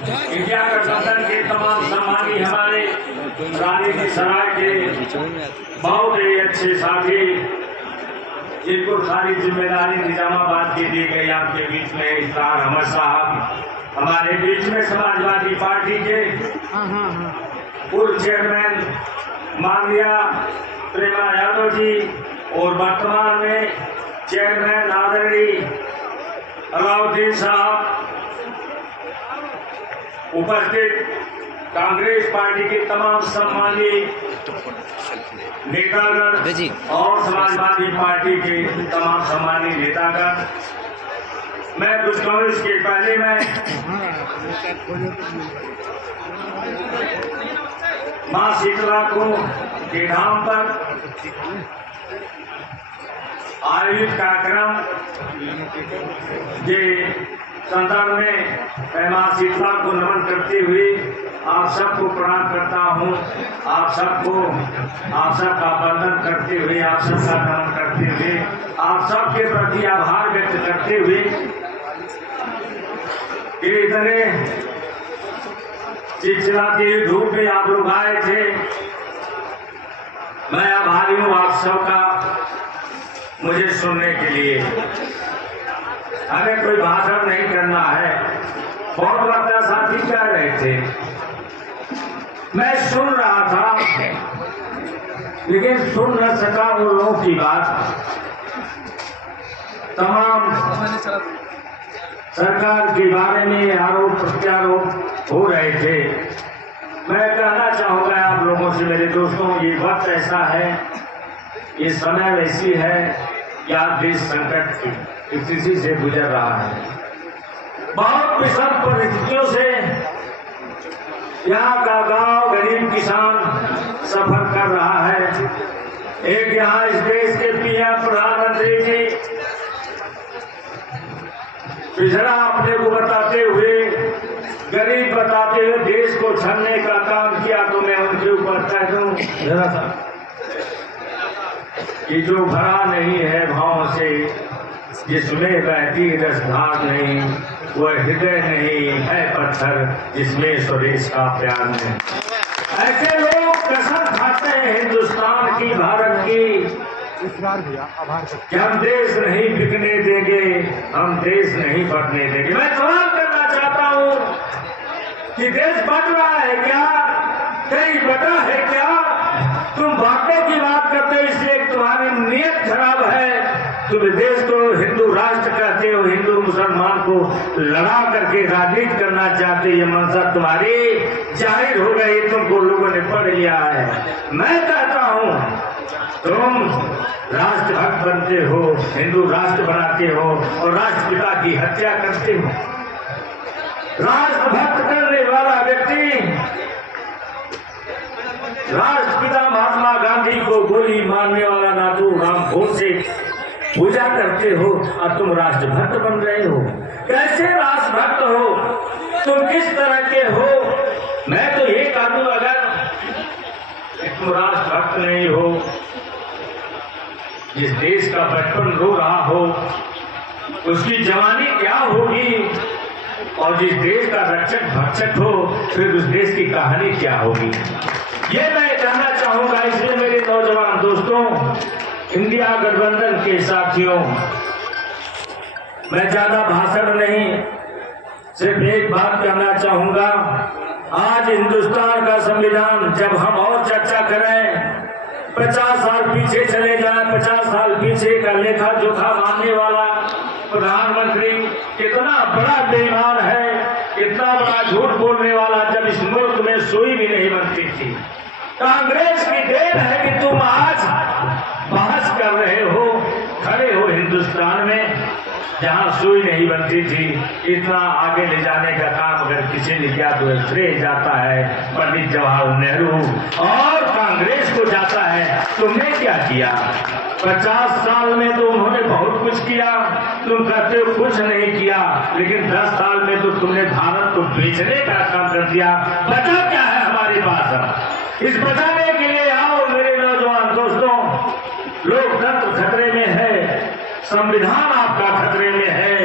India गठबंधन के तमाम सम्मानी हमारे राजनीति सराय के बहुत ही अच्छे साथी, जिनको सारी जिम्मेदारी निजामाबाद की दी गई, आपके बीच में इफ्तार अहमद साहब, हमारे बीच में समाजवादी पार्टी के पूर्व चेयरमैन माननीय प्रेमा यादव जी और वर्तमान में चेयरमैन आदरणीय अलाउद्दीन साहब, उपस्थित कांग्रेस पार्टी के तमाम सम्मानीय नेतागण और समाजवादी पार्टी के तमाम सम्मानीय नेतागण, मैं कुछ कहूँ इसके पहले मैं मां शीतला को के धाम पर आयोजित कार्यक्रम के संदर्भ में मां शीतला को नमन करते हुए आप सबको प्रणाम करता हूं। आप सबका वंदन करते हुए, आप सबका नमन करते हुए, आप सबके प्रति आभार व्यक्त करते हुए, इतने चिलचिलाती धूप में आप लोग आए थे, मैं आभारी हूँ आप सबका मुझे सुनने के लिए। हमें कोई भाषण नहीं करना है, बहुत बड़ा साथी कह रहे थे, मैं सुन रहा था लेकिन सुन न सका उन लोगों की बात। तमाम सरकार के बारे में आरोप प्रत्यारोप हो रहे थे। मैं कहना चाहूंगा आप लोगों से, मेरे दोस्तों, ये वक्त ऐसा है, ये समय वैसी है कि आप देश संकट की स्थिति से गुजर रहा है। बहुत विषम परिस्थितियों से यहाँ का गांव गरीब किसान सफर कर रहा है। एक यहाँ इस देश के पीएम प्रधानमंत्री जी पिछड़ा अपने को बताते हुए, गरीब बताते हुए देश को छलने का काम किया, तो मैं उनके ऊपर कह दूं जरा सा कि जो भरा नहीं है भाव से, जिसमें बहती रसधार नहीं, वह हृदय नहीं है पत्थर जिसमें स्वदेश का प्यार नहीं। ऐसे लोग कसम खाते हैं हिंदुस्तान की, भारत की, कि हम देश नहीं बिकने देंगे, हम देश नहीं बढ़ने देंगे। मैं सवाल करना चाहता हूँ कि देश बढ़ रहा है क्या, कहीं बढ़ा है क्या? तुम बांटने की बात करते हो, इसलिए तुम्हारी नीयत खराब है। तुम देश को हिंदू राष्ट्र कहते हो, हिंदू मुसलमान को लड़ा करके राजनीति करना चाहते, ये मंशा तुम्हारी जाहिर हो गई, तुमको लोगों ने पढ़ लिया है। मैं कहता हूँ तुम राष्ट्रभक्त बनते हो, हिंदू राष्ट्र बनाते हो और राष्ट्रपिता की हत्या करते हो। राष्ट्रभक्त करने वाला व्यक्ति राष्ट्रपिता महात्मा गांधी को गोली मारने वाला नाथूराम घोष से पूजा करते हो और तुम राष्ट्रभक्त बन रहे हो। कैसे राष्ट्रभक्त हो तुम? किस तरह के हो? मैं तो ये कह दूं, अगर तुम राष्ट्रभक्त नहीं हो, जिस देश का बचपन रो रहा हो उसकी जवानी क्या होगी, और जिस देश का रक्षक भक्षक हो फिर उस देश की कहानी क्या होगी, ये मैं कहना चाहूंगा। इसलिए मेरे नौजवान दोस्तों, इंडिया गठबंधन के साथियों, मैं ज्यादा भाषण नहीं, सिर्फ एक बात कहना चाहूंगा। आज हिंदुस्तान का संविधान जब हम और चर्चा करें, 50 साल पीछे चले जाए, 50 साल पीछे का लेखा जोखा मानने वाला प्रधानमंत्री कितना बड़ा बेईमान है, कितना बड़ा झूठ बोलने वाला, जब इस मुल्क में सुई भी नहीं बनती थी। कांग्रेस की देन है कि तुम आज बहस कर रहे हो, खड़े हो हिंदुस्तान में जहां सुई नहीं बनती थी। इतना आगे ले जाने का काम अगर किसी ने किया तो श्रेय जाता है पंडित जवाहरलाल नेहरू और कांग्रेस को जाता है। तुमने क्या किया? 50 साल में तो उन्होंने बहुत कुछ किया, तुम कहते हो कुछ नहीं किया, लेकिन 10 साल में तो तुमने भारत को बेचने का काम कर दिया। बचा क्या है हमारे पास? इस बचाने के लिए आओ मेरे नौजवान दोस्तों, लोकतंत्र खतरे में है, संविधान आपका खतरे में है,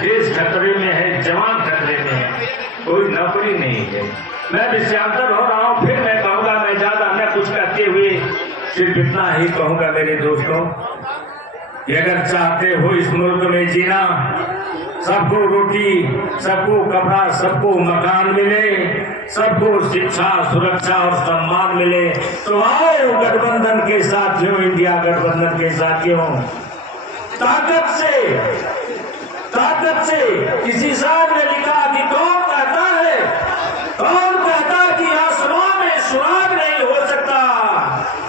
देश खतरे में है, जवान खतरे में है, कोई नौकरी नहीं है। मैं विषयांतर हो रहा हूँ, फिर मैं कहूँगा, मैं ज्यादा न कुछ कहते हुए सिर्फ इतना ही कहूँगा मेरे दोस्तों कि अगर चाहते हो इस मुल्क में जीना, सबको रोटी, सबको कपड़ा, सबको मकान मिले, सबको शिक्षा, सुरक्षा और सम्मान मिले, तो आओ गठबंधन के साथियों, इंडिया गठबंधन के साथियों, ताकत से। किसी साहब ने लिखा कि कौन कहता कि आसमान में सुराग नहीं हो सकता,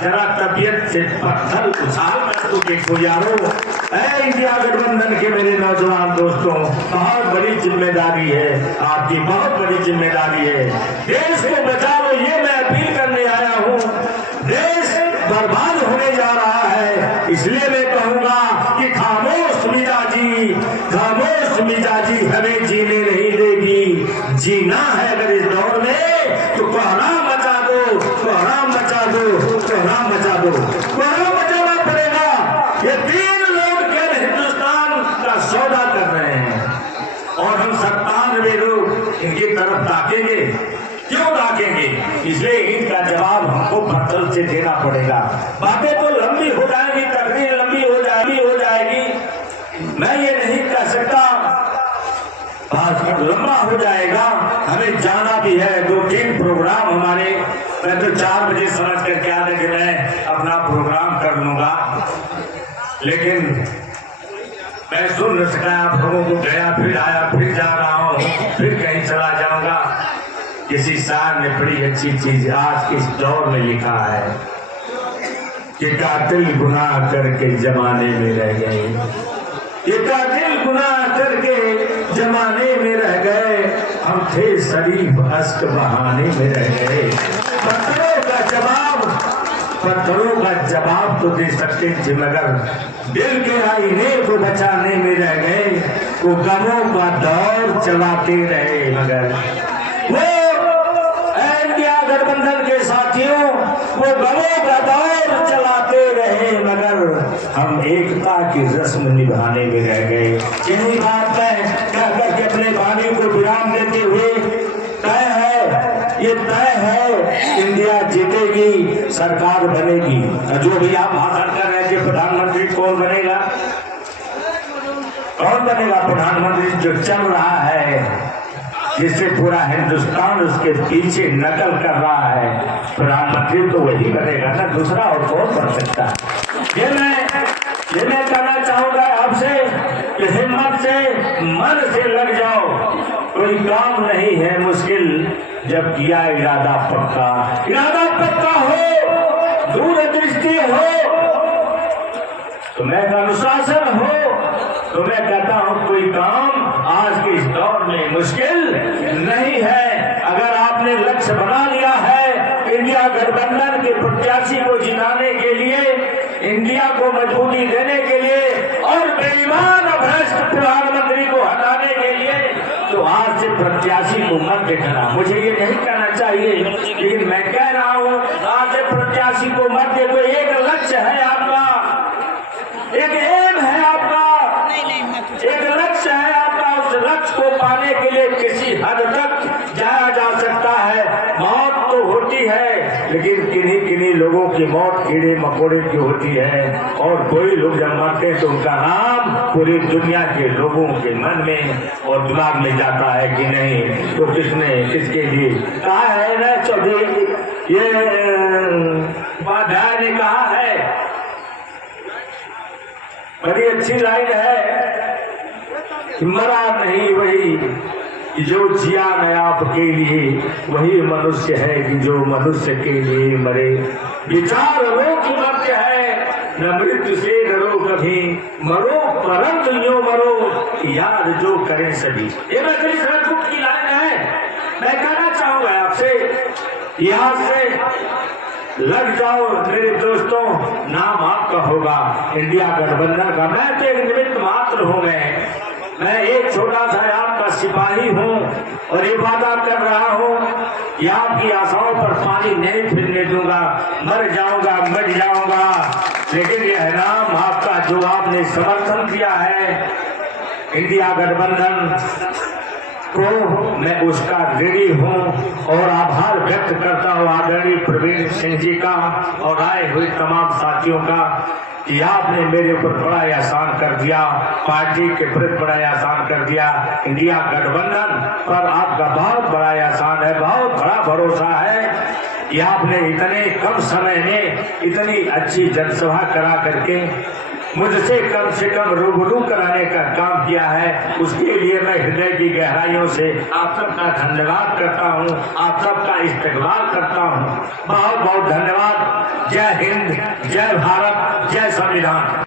जरा तबीयत से पत्थर उछाल कर तो देखो यारो। इंडिया गठबंधन के मेरे नौजवान दोस्तों, बहुत बड़ी जिम्मेदारी है आपकी, बहुत बड़ी जिम्मेदारी है। देश को बचा लो, ये मैं अपील करने आया हूँ। देश बर्बाद होने जा रहा है, इसलिए मैं कहूँगा कि खामोश मिजाजी हमें जीने नहीं देगी। जीना है अगर इस दौर में तो कोहराम मचा दो, कोहराम मचाना पड़ेगा। ये 3 लोग केवल हिंदुस्तान का सौदा कर रहे हैं और हम 97 लोग इनकी तरफ ताकेंगे। क्यों ताकेंगे? इसलिए इनका जवाब हमको पत्थर से देना पड़ेगा। बातें तो लंबी हो जाएगी, तकरीर लंबी हो जाएगी, मैं ये नहीं कह सकता, लंबा हो जाएगा। हमें जाना भी है, 2-3 प्रोग्राम हमारे। मैं तो 4 बजे समझ कर क्या है कि मैं अपना प्रोग्राम कर लूंगा, लेकिन मैं सुन न सका आप लोगों को, गया फिर आया, फिर जा रहा हूँ, फिर कहीं चला जाऊंगा। किसी साहब ने बड़ी अच्छी चीज आज इस दौर में लिखा है कि कातिल गुनाह करके जमाने में रह गए, ये कातिल गुनाह करके जमाने में रह गए, हम थे शरीफ अश्क बहाने में रह गए। पत्थरों का जवाब तो दे सकते थे, मगर दिल के आईने को बचाने में रह गए। वो गमों का दौर चलाते रहे, मगर वो इंडिया गठबंधन के साथियों, वो गमों का दौर चलाते रहे, मगर हम एकता की रस्म निभाने में रह गए। यही बात है कह करके अपने वाणी को विराम देते हुए, ये तय है, इंडिया जीतेगी, सरकार बनेगी। जो भी आप भाषण कर रहे हैं कि प्रधानमंत्री कौन बनेगा प्रधानमंत्री? जो चल रहा है, जिससे पूरा हिंदुस्तान उसके पीछे नकल कर रहा है, प्रधानमंत्री तो वही बनेगा ना, दूसरा और कौन बन सकता है? ये मैं कहना चाहूंगा आपसे कि हिम्मत से, मन से लग जाओ, कोई काम नहीं है मुश्किल जब किया इरादा पक्का हो, दूरदृष्टि हो, तुम्हें अनुशासन हो, तो मैं कहता हूं कोई काम आज के इस दौर में मुश्किल नहीं है। अगर आपने लक्ष्य बना लिया है इंडिया गठबंधन के प्रत्याशी को जिताने के लिए, इंडिया को मजबूती देने के लिए और बेईमान भ्रष्ट प्रधानमंत्री को हटाने के लिए, तो आज से प्रत्याशी को मत देखना। मुझे ये नहीं कहना चाहिए, लेकिन मैं कह रहा हूँ आज से प्रत्याशी को मत देखो। एक लक्ष्य है आपका, एक एम है आपका, एक लक्ष्य है आपका। उस लक्ष्य को पाने के लिए किसी हद तक जाया जा सकता है। मौत तो होती है, लेकिन किन्हीं लोगों की मौत कीड़े मकोड़े की होती है, और कोई लोग जब मरते हैं तो उनका नाम पूरी दुनिया के लोगों के मन में और दिमाग में जाता है कि नहीं, तो किसके लिए कहा है ना चौधरी, ये उपाध्याय ने कहा है, बड़ी अच्छी लाइन है, मरा नहीं वही जो जिया न आपके लिए, वही मनुष्य है कि जो मनुष्य के लिए मरे। विचार रो की मर्त्य है, न मृत्यु से डरो कभी, मरो परंतु यूं मरो, याद जो करें सभी। ये मैं तेरी सरकुट की लाइन है। मैं कहना चाहूंगा आपसे, यहाँ से लग जाओ मेरे दोस्तों, नाम आपका होगा इंडिया गठबंधन का। मैं तो एक निमित्त मात्र हूँ, मैं एक छोटा सा आपका सिपाही हूँ और ये वादा कर रहा हूँ कि आपकी आशाओं पर पानी नहीं फिरने दूंगा। मर जाऊंगा, मिट जाऊंगा, लेकिन ये नाम आपका जो आपने समर्थन किया है इंडिया गठबंधन को, मैं उसका ऋणी हूँ और आभार व्यक्त करता हूँ आदरणीय प्रवीण सिंह जी का और आए हुए तमाम साथियों का कि आपने मेरे ऊपर बड़ा एहसान कर दिया, पार्टी के प्रति बड़ा एहसान कर दिया। इंडिया गठबंधन पर आपका बहुत बड़ा एहसान है, बहुत बड़ा भरोसा है कि आपने इतने कम समय में इतनी अच्छी जनसभा करा करके मुझसे कम से कम रूबरू कराने का काम किया है। उसके लिए मैं हृदय की गहराइयों से आप सबका धन्यवाद करता हूँ, आप सबका इस्तेमाल करता हूँ। बहुत बहुत धन्यवाद। जय हिंद, जय भारत, जय संविधान।